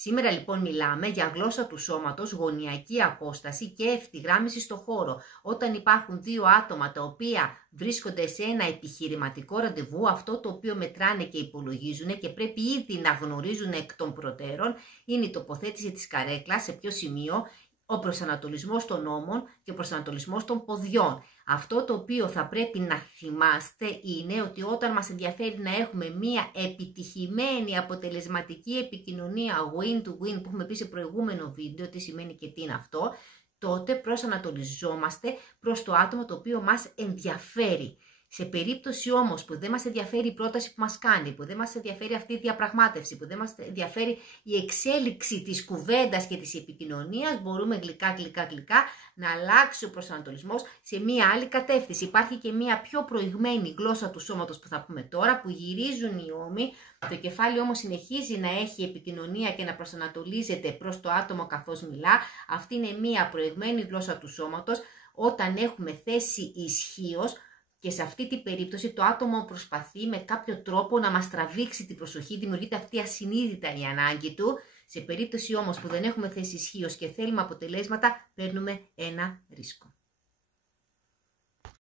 Σήμερα λοιπόν μιλάμε για γλώσσα του σώματος, γωνιακή απόσταση και ευθυγράμμιση στο χώρο. Όταν υπάρχουν δύο άτομα τα οποία βρίσκονται σε ένα επιχειρηματικό ραντεβού, αυτό το οποίο μετράνε και υπολογίζουν και πρέπει ήδη να γνωρίζουν εκ των προτέρων είναι η τοποθέτηση της καρέκλας, σε ποιο σημείο, ο προσανατολισμός των ώμων και ο προσανατολισμός των ποδιών. Αυτό το οποίο θα πρέπει να θυμάστε είναι ότι όταν μας ενδιαφέρει να έχουμε μία επιτυχημένη αποτελεσματική επικοινωνία win-to-win που έχουμε πει σε προηγούμενο βίντεο, τι σημαίνει και τι είναι αυτό, τότε προσανατολιζόμαστε προς το άτομο το οποίο μας ενδιαφέρει. Σε περίπτωση όμως που δεν μας ενδιαφέρει η πρόταση που μας κάνει, που δεν μας ενδιαφέρει αυτή η διαπραγμάτευση, που δεν μας ενδιαφέρει η εξέλιξη της κουβέντας και της επικοινωνίας, μπορούμε γλυκά να αλλάξει ο προσανατολισμός σε μία άλλη κατεύθυνση. Υπάρχει και μία πιο προηγμένη γλώσσα του σώματος που θα πούμε τώρα, που γυρίζουν οι ώμοι, το κεφάλι όμως συνεχίζει να έχει επικοινωνία και να προσανατολίζεται προς το άτομο καθώς μιλά. Αυτή είναι μία προηγμένη γλώσσα του σώματος όταν έχουμε θέση ισχύος. Και σε αυτή την περίπτωση το άτομο προσπαθεί με κάποιο τρόπο να μας τραβήξει την προσοχή, δημιουργείται αυτή ασυνείδητα η ανάγκη του. Σε περίπτωση όμως που δεν έχουμε θέση ισχύος και θέλουμε αποτελέσματα, παίρνουμε ένα ρίσκο.